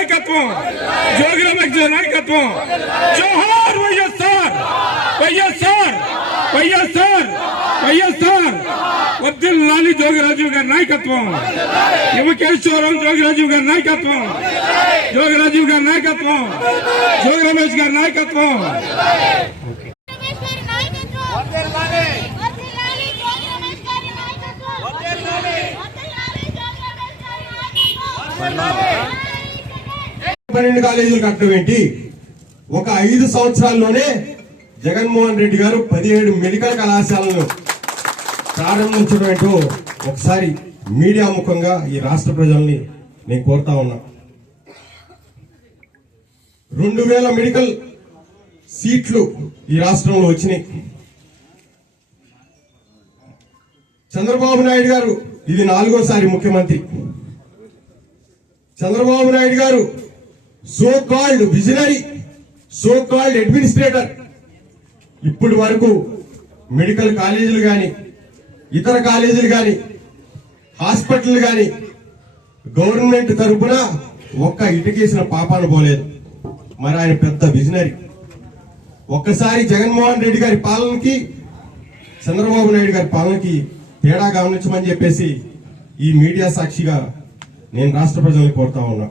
నాయకత్వం, జోగి రమేష్ గారి నాయకత్వం. జోహార్ వైఎస్ఆర్, వైఎస్ఆర్, వైఎస్ఆర్, వైఎస్ఆర్. వర్ధిల్లాలి జోగి రాజీవ్ గారి నాయకత్వం, యువకేశ్వరం జోగి రాజీవ్ గారి నాయకత్వం, జోగి రాజీవ్ గారి నాయకత్వం, జోగి రమేష్ గారి నాయకత్వం. పన్నెండు కాలేజీలు కట్టడం ఏంటి? ఒక 5 సంవత్సరాల్లోనే జగన్మోహన్ రెడ్డి గారు 17 మెడికల్ కళాశాలను ప్రారంభించడం ఏంటో ఒకసారి మీడియా ముఖంగా ఈ రాష్ట్ర ప్రజల్ని నేను కోరుతా ఉన్నా. 2000 మెడికల్ సీట్లు ఈ రాష్ట్రంలో వచ్చినాయి. చంద్రబాబు నాయుడు గారు ఇది 4వ ముఖ్యమంత్రి. చంద్రబాబు నాయుడు గారు so called visionary, so called administrator. ఇప్పటి వరకు మెడికల్ కాలేజీలు గాని, ఇతర కాలేజీలు గాని, హాస్పిటల్ గాని గవర్నమెంట్ తరఫున ఒక్క ఇటుకేసిన పాపాను పోలేదు. మరి ఆయన పెద్ద విజనరీ. ఒక్కసారి జగన్మోహన్ రెడ్డి గారి పాలనకి, చంద్రబాబు నాయుడు గారి పాలనకి తేడా గమనించమని చెప్పేసి ఈ మీడియా సాక్షిగా నేను రాష్ట్ర ప్రజలను కోరుతా ఉన్నా.